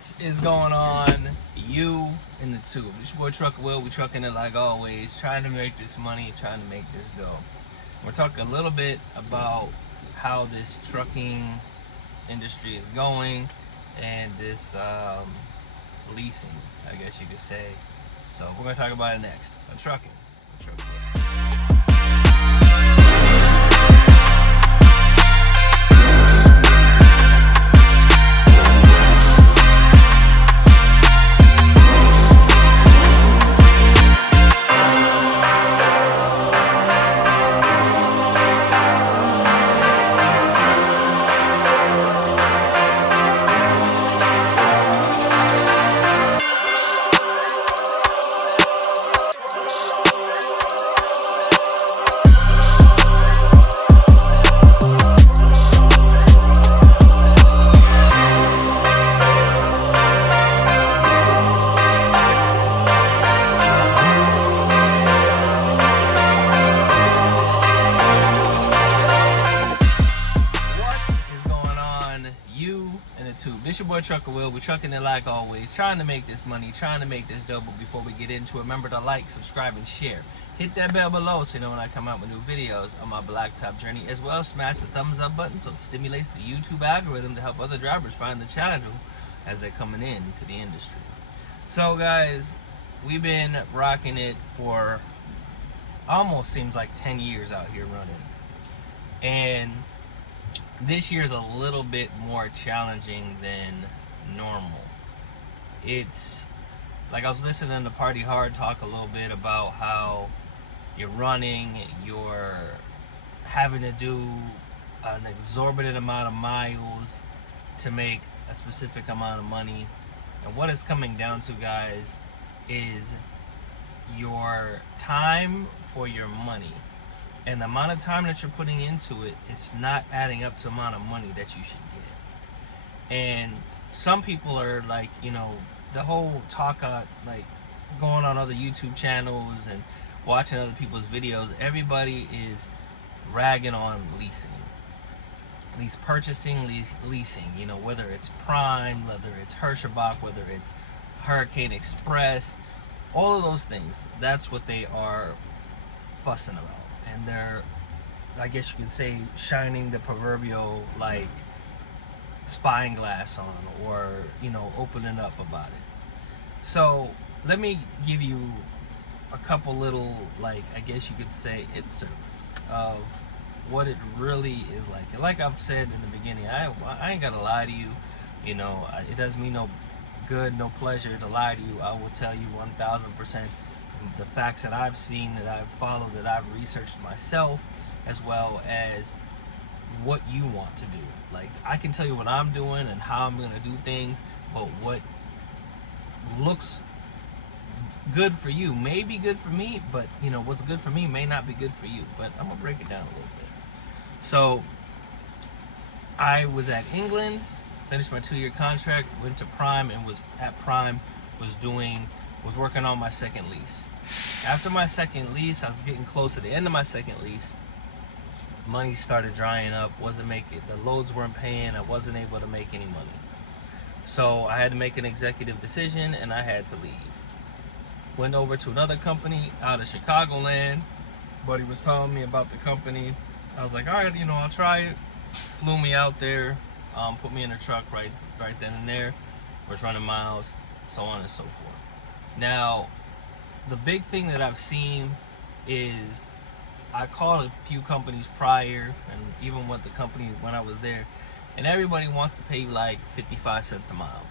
What is going on, you in the tube? It's your boy Trucker Will. We trucking it like always, trying to make this money, trying to make this dough. We're talking a little bit about how this trucking industry is going and this leasing, I guess you could say. So we're gonna talk about it next on trucking. This your boy Trucker Will. We're trucking it like always, trying to make this money, trying to make this dough. But before we get into it, remember to like, subscribe, and share. Hit that bell below so you know when I come out with new videos on my blacktop journey, as well as smash the thumbs up button so it stimulates the YouTube algorithm to help other drivers find the channel as they're coming in to the industry. So guys, we've been rocking it for almost seems like 10 years out here running, and this year is a little bit more challenging than normal. It's like I was listening to Party Hard talk a little bit about how you're running, you're having to do an exorbitant amount of miles to make a specific amount of money. And what it's coming down to, guys, is your time for your money. And the amount of time that you're putting into it, it's not adding up to the amount of money that you should get. And some people are like, you know, the whole talk like going on other YouTube channels and watching other people's videos, everybody is ragging on leasing. Lease purchasing, leasing, you know, whether it's Prime, whether it's Hirschbach, whether it's Hurricane Express, all of those things, that's what they are fussing about. And they're, I guess you could say, shining the proverbial like spying glass on, or, you know, opening up about it. So let me give you a couple little, like, I guess you could say, inserts of what it really is like. And like I've said in the beginning, I ain't gotta lie to you. You know, it does me no good, no pleasure to lie to you. I will tell you 1000% the facts that I've seen, that I've followed, that I've researched myself, as well as what you want to do. Like, I can tell you what I'm doing and how I'm going to do things, but what looks good for you may be good for me, but, you know, what's good for me may not be good for you. But I'm going to break it down a little bit. So, I was at England, finished my 2-year contract, went to Prime, and was at Prime, was working on my second lease. After my second lease, I was getting close to the end of my second lease. Money started drying up, the loads weren't paying, I wasn't able to make any money. So I had to make an executive decision and I had to leave. Went over to another company out of Chicagoland. Buddy was telling me about the company. I was like, all right, you know, I'll try it. Flew me out there, put me in a truck right then and there, was running miles, so on and so forth. Now, the big thing that I've seen is, I called a few companies prior, and even with the company when I was there, and everybody wants to pay you like 55 cents a mile,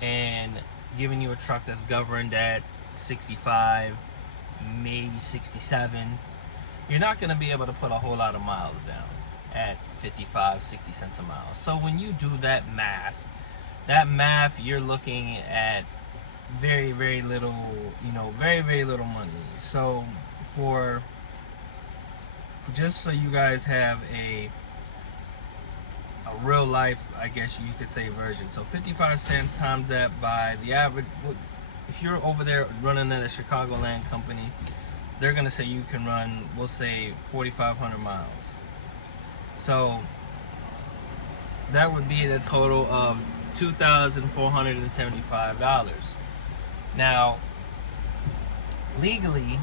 and giving you a truck that's governed at 65, maybe 67. You're not going to be able to put a whole lot of miles down at 55, 60 cents a mile. So when you do that math, you're looking at very, very little, you know, very, very little money. So for just so you guys have a real life, I guess you could say, version. So 55 cents times that by the average, if you're over there running at a Chicagoland company, they're gonna say you can run, we'll say 4,500 miles. So that would be the total of $2,475. Now, legally,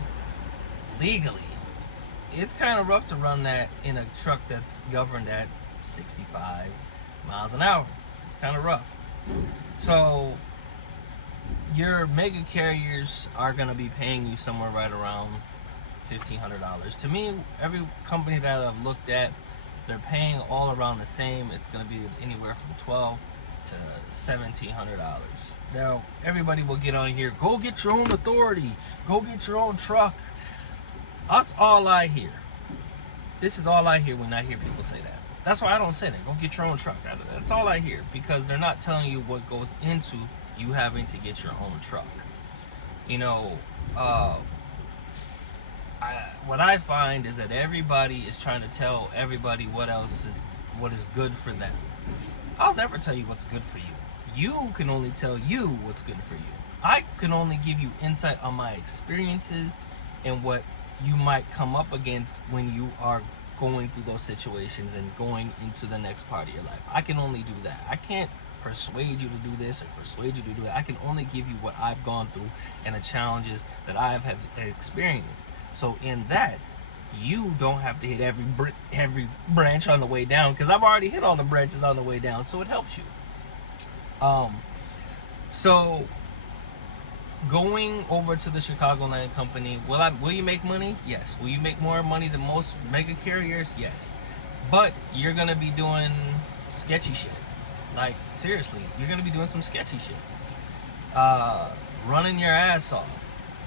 it's kind of rough to run that in a truck that's governed at 65 miles an hour. It's kind of rough. So your mega carriers are going to be paying you somewhere right around $1,500. To me, every company that I've looked at, they're paying all around the same. It's going to be anywhere from $1,200 to $1,700. Now, everybody will get on here, go get your own authority, go get your own truck. That's all I hear. This is all I hear when I hear people say that. That's why I don't say that. Go get your own truck. That's all I hear, because they're not telling you what goes into you having to get your own truck. You know, what I find is that everybody is trying to tell everybody what is good for them. I'll never tell you what's good for you. You can only tell you what's good for you. I can only give you insight on my experiences and what you might come up against when you are going through those situations and going into the next part of your life. I can only do that. I can't persuade you to do this or persuade you to do that. I can only give you what I've gone through and the challenges that I have experienced. So in that, you don't have to hit every branch on the way down, because I've already hit all the branches on the way down, so it helps you. So going over to the Chicagoland company, will you make money? Yes. Will you make more money than most mega carriers? Yes. But you're gonna be doing sketchy shit. Like, seriously, you're gonna be doing some sketchy shit. Running your ass off.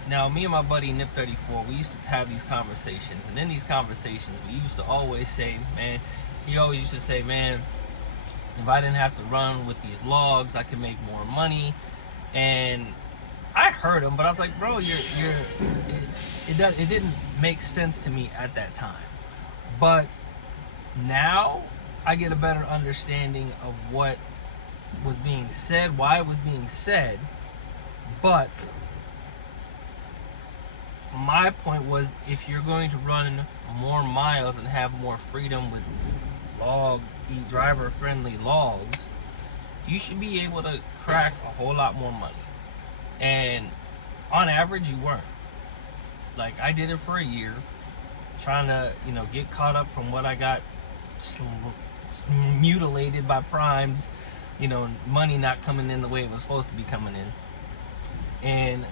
Now, me and my buddy Nip34, we used to have these conversations, and in these conversations, we used to always say, man, he always used to say, man, if I didn't have to run with these logs, I could make more money. And I heard him, but I was like, bro, it didn't make sense to me at that time. But now I get a better understanding of what was being said, why it was being said. But my point was, if you're going to run more miles and have more freedom with driver-friendly logs, you should be able to crack a whole lot more money. And on average, you weren't. Like, I did it for a year, trying to, get caught up from what I got mutilated by primes, money not coming in the way it was supposed to be coming in. And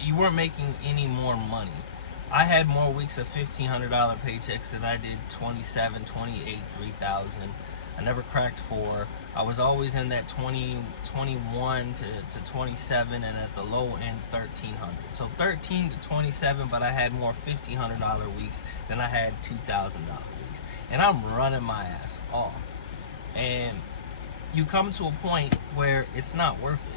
you weren't making any more money. I had more weeks of $1,500 paychecks than I did 27, 28, 3,000. I never cracked 4. I was always in that 21 to 27, and at the low end 1,300. So 13 to 27, but I had more $1,500 weeks than I had $2,000 weeks. And I'm running my ass off. And you come to a point where it's not worth it.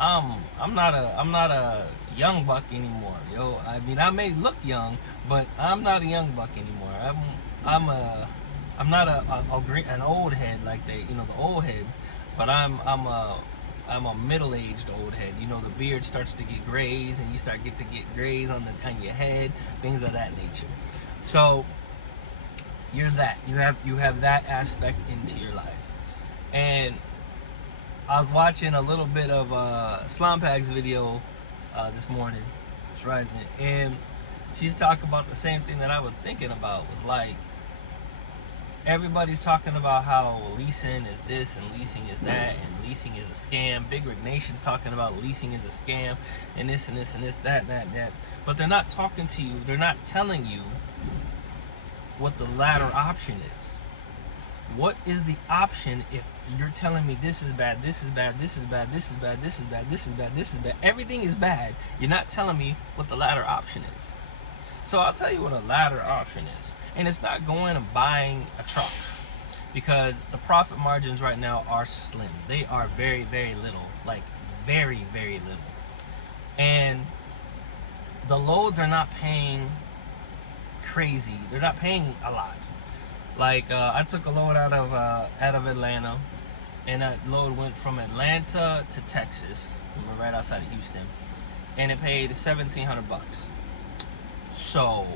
I'm not a young buck anymore, yo. I mean, I may look young, but I'm not a young buck anymore. I'm not an old head like the old heads, but I'm a middle-aged old head. The beard starts to get grays, and you start to get grays on your head, things of that nature. So you're that. You have that aspect into your life. And I was watching a little bit of Slompag's video this morning, it's rising, and she's talking about the same thing that I was thinking about. Was like, everybody's talking about how leasing is this and leasing is that, and leasing is a scam. Big Rig Nation's talking about leasing is a scam, and this and this and this, that and that and that. But they're not talking to you. They're not telling you what the latter option is. What is the option if you're telling me this is bad, this is bad, this is bad, this is bad, this is bad, this is bad, this is bad, everything is bad? You're not telling me what the latter option is. So I'll tell you what a latter option is. And it's not going and buying a truck, because the profit margins right now are slim. They are very, very little, like very, very little. And the loads are not paying crazy. They're not paying a lot. Like, I took a load out of Atlanta, and that load went from Atlanta to Texas. We're right outside of Houston, and it paid $1,700. So,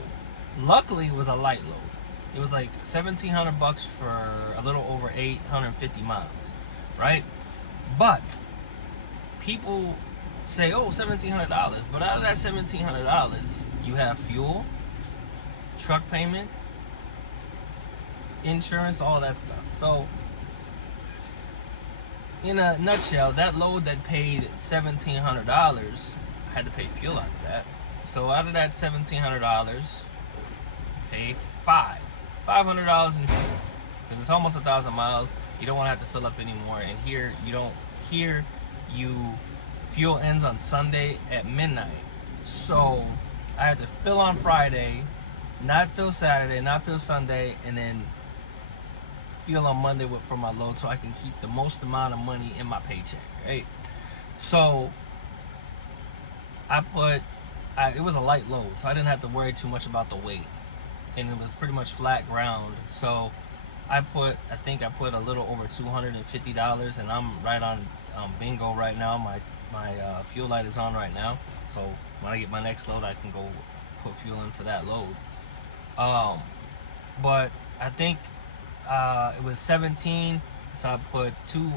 luckily, it was a light load. It was like $1,700 for a little over 850 miles. right? But people say, oh, $1,700, but out of that $1,700, you have fuel, truck payment, insurance, all that stuff. So in a nutshell, that load that paid $1,700, I had to pay fuel out of that. So out of that $1,700, pay $500 in fuel, because it's almost 1,000 miles. You don't want to have to fill up anymore. And here fuel ends on Sunday at midnight. So I had to fill on Friday, not fill Saturday, not fill Sunday, and then fuel on Monday for my load, so I can keep the most amount of money in my paycheck, right? So it was a light load, so I didn't have to worry too much about the weight, and it was pretty much flat ground. So I think I put a little over $250, and I'm right on bingo right now. My fuel light is on right now, so when I get my next load, I can go put fuel in for that load. But I think it was 17, so I put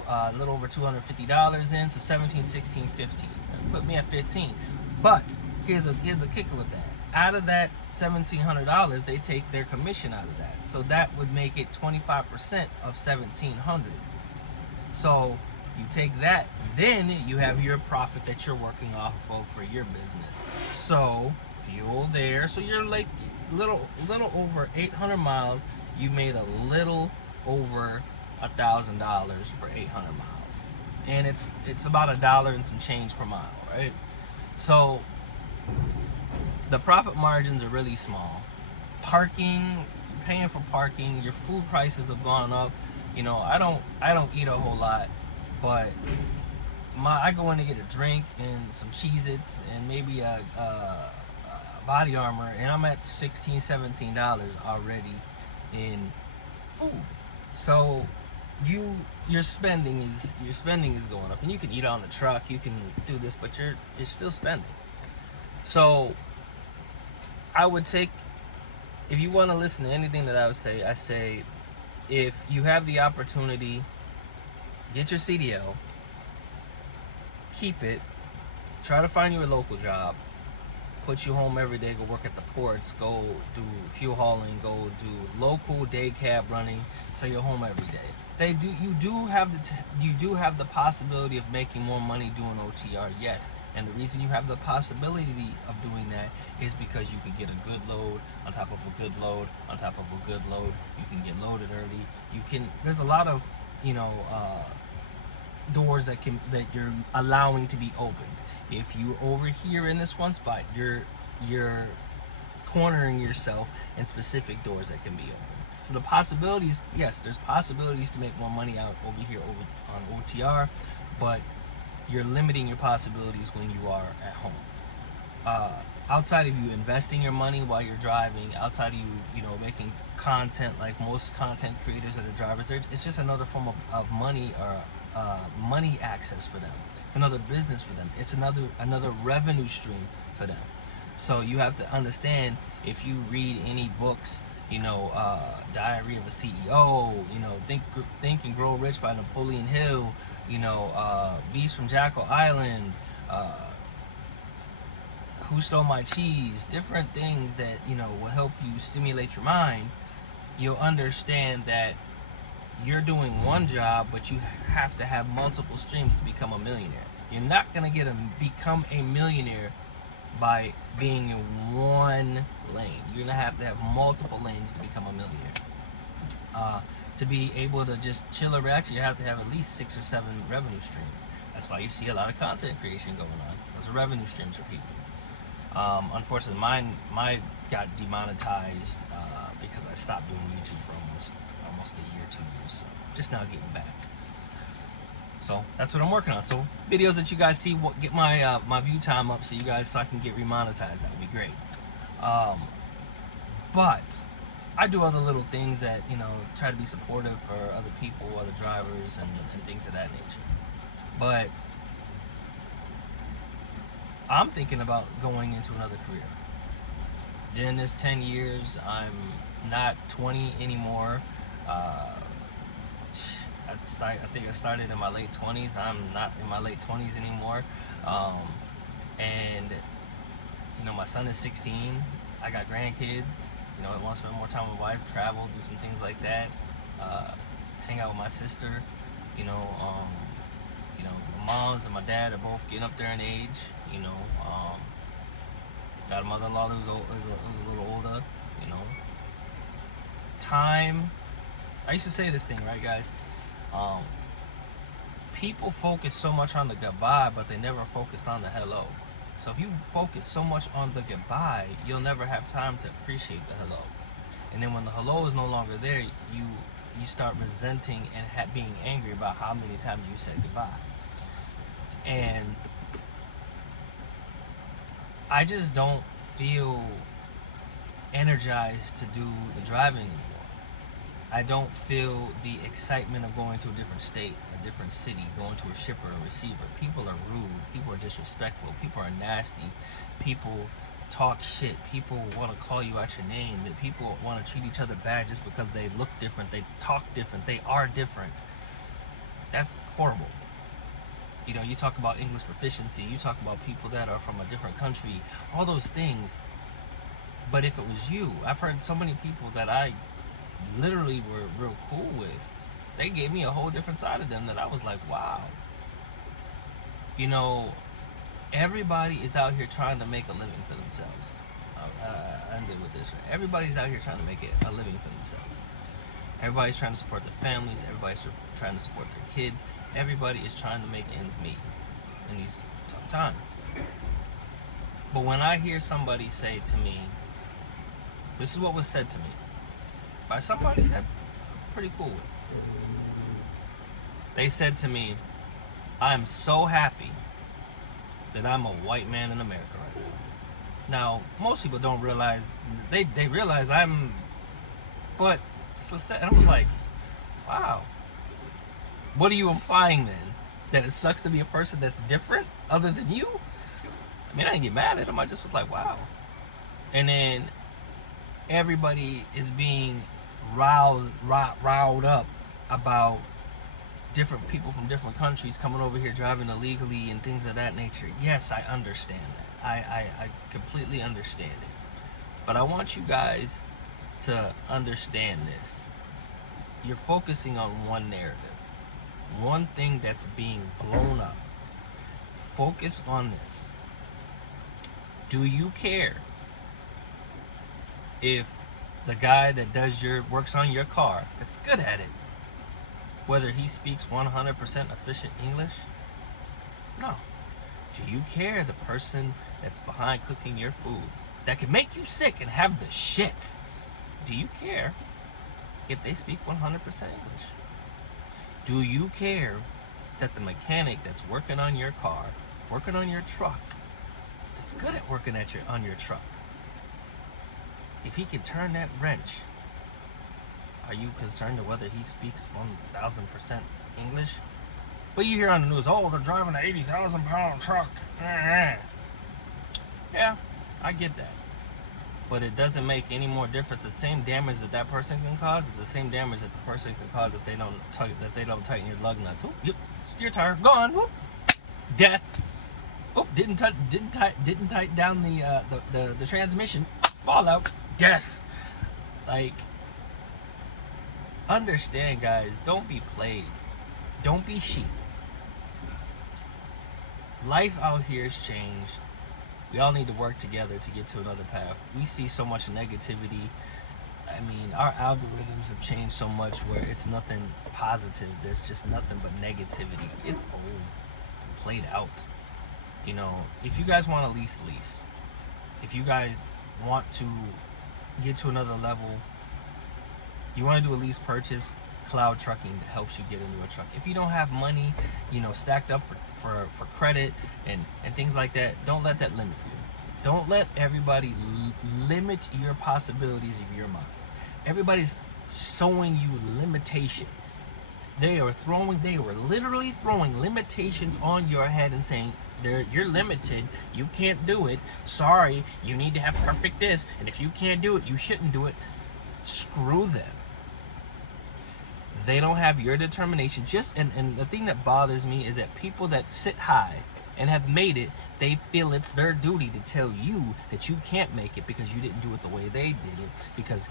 a little over $250 in, so 17, 16, 15. That put me at 15. But here's the kicker with that. Out of that $1,700, they take their commission out of that, so that would make it 25% of $1,700. So you take that, then you have your profit that you're working off of for your business. So fuel there, so you're like little over 800 miles. You made a little over $1,000 for 800 miles, and it's about $1 and some change per mile, right? So the profit margins are really small. Parking, paying for parking, your food prices have gone up. You know, I don't eat a whole lot, but I go in to get a drink and some Cheez-Its and maybe a Body Armor, and I'm at $16, $17 already in food. So your spending is going up, and you can eat on the truck, you can do this, but you're still spending. So I would take, if you want to listen to anything that I say, if you have the opportunity, get your CDL, keep it, try to find you a local job, put you home every day, go work at the ports, go do fuel hauling, go do local day cab running, so you're home every day. You do have the possibility of making more money doing OTR, yes. And the reason you have the possibility of doing that is because you can get a good load on top of a good load on top of a good load. You can get loaded early. There's a lot of doors that you're allowing to be opened. If you over here in this one spot, you're cornering yourself in specific doors that can be open. So the possibilities, yes, there's possibilities to make more money out over here on OTR, but you're limiting your possibilities when you are at home. Outside of you investing your money while you're driving, outside of you making content like most content creators that are drivers, it's just another form of money, or money access for them. It's another business for them. It's another revenue stream for them. So you have to understand, if you read any books, Diary of a CEO, Think and Grow Rich by Napoleon Hill, Beast from Jackal Island, Who Stole My Cheese, different things that will help you stimulate your mind. You'll understand that you're doing one job, but you have to have multiple streams to become a millionaire. You're not gonna become a millionaire by being in one lane. You're gonna have to have multiple lanes to become a millionaire. To be able to just chill or relax, you have to have at least 6 or 7 revenue streams. That's why you see a lot of content creation going on. Those are revenue streams for people. Unfortunately, mine got demonetized because I stopped doing YouTube for almost a year, 2 years. So just now getting back. So that's what I'm working on. So videos that you guys see, get my my view time up, so I can get remonetized. That would be great. But I do other little things that try to be supportive for other people, other drivers, and things of that nature. But I'm thinking about going into another career. During this 10 years, I'm not 20 anymore. I think I started in my late 20s. I'm not in my late 20s anymore. And my son is 16. I got grandkids. I want to spend more time with my wife, travel, do some things like that. Hang out with my sister. My moms and my dad are both getting up there in age. Got a mother-in-law who's a little older. Time. I used to say this thing, right, guys? People focus so much on the goodbye, but they never focused on the hello. So if you focus so much on the goodbye, you'll never have time to appreciate the hello. And then when the hello is no longer there, you start resenting and being angry about how many times you said goodbye. And I just don't feel energized to do the driving anymore. I don't feel the excitement of going to a different state, a different city, going to a shipper or receiver. People are rude. People are disrespectful. People are nasty. People talk shit. People want to call you out your name. That people want to treat each other bad just because they look different, they talk different, they are different. That's horrible. You talk about English proficiency. You talk about people that are from a different country. All those things. But if it was you, I've heard so many people that I literally were real cool with, they gave me a whole different side of them that I was like, wow. Everybody is out here trying to make a living for themselves. I ended with this. Everybody's out here trying to make a living for themselves. Everybody's trying to support their families. Everybody's trying to support their kids. Everybody is trying to make ends meet in these tough times. But when I hear somebody say to me, this is what was said to me by somebody that I'm pretty cool with. They said to me, I'm so happy that I'm a white man in America right now. Now, most people don't realize, they realize but this was said, and I was like, wow. What are you implying then? That it sucks to be a person that's different other than you? I mean, I didn't get mad at him, I just was like, wow. And then everybody is being riled up about different people from different countries coming over here driving illegally and things of that nature. Yes, I understand that. I completely understand it. But I want you guys to understand this. You're focusing on one narrative, one thing that's being blown up. Focus on this. Do you care if the guy that works on your car, that's good at it, whether he speaks 100% efficient English? No. Do you care the person that's behind cooking your food, that can make you sick and have the shits? Do you care if they speak 100% English? Do you care that the mechanic that's working on your car, working on your truck, that's good at working on your truck, if he can turn that wrench, are you concerned of whether he speaks 1,000% English? But you hear on the news, oh, they're driving an 80,000-pound truck. Yeah, I get that. But it doesn't make any more difference. The same damage that person can cause is the same damage that the person can cause if they don't tighten your lug nuts. Oop, yep, steer tire gone. Whoop, death. Oop, didn't tighten down the transmission. Fallout. Death. Like, understand, guys. Don't be played. Don't be sheep. Life out here has changed. We all need to work together to get to another path. We see so much negativity. I mean, our algorithms have changed so much where it's nothing positive. There's just nothing but negativity. It's old, played out. If you guys want to lease. If you guys want to get to another level, you want to do a lease purchase, cloud trucking that helps you get into a truck. If you don't have money, stacked up for credit and things like that, don't let that limit you. Don't let everybody limit your possibilities of your mind. Everybody's showing you limitations. They were literally throwing limitations on your head and saying, you're limited, you can't do it, sorry, you need to have perfect this, and if you can't do it, you shouldn't do it. Screw them. They don't have your determination. And the thing that bothers me is that people that sit high and have made it, they feel it's their duty to tell you that you can't make it because you didn't do it the way they did it, because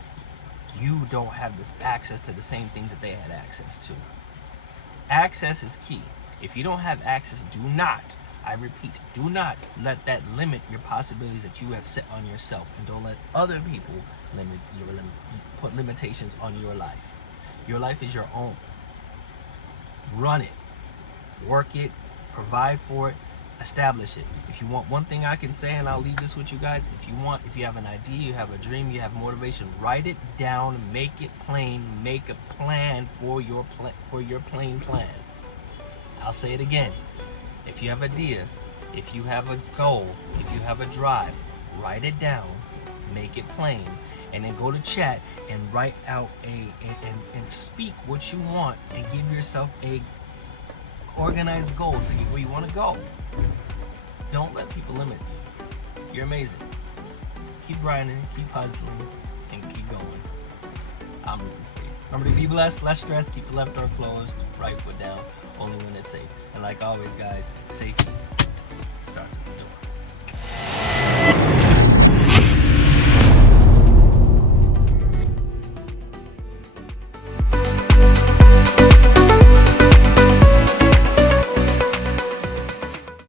you don't have this access to the same things that they had access to. Access is key. If you don't have access, do not, I repeat, do not let that limit your possibilities that you have set on yourself, and don't let other people put limitations on your life. Your life is your own. Run it, work it, provide for it, establish it. If you want one thing I can say, and I'll leave this with you guys, if you have an idea, you have a dream, you have motivation, write it down, make it plain, make a plan for your plain plan. I'll say it again. If you have an idea, if you have a goal, if you have a drive, write it down, make it plain, and then go to chat and write out and speak what you want, and give yourself a organized goal to get where you want to go. Don't let people limit you. You're amazing. Keep grinding, keep hustling, and keep going. I'm rooting for you. Remember to be blessed, less stress, keep the left door closed, right foot down, only when it's safe. And like always, guys, safety starts at the door.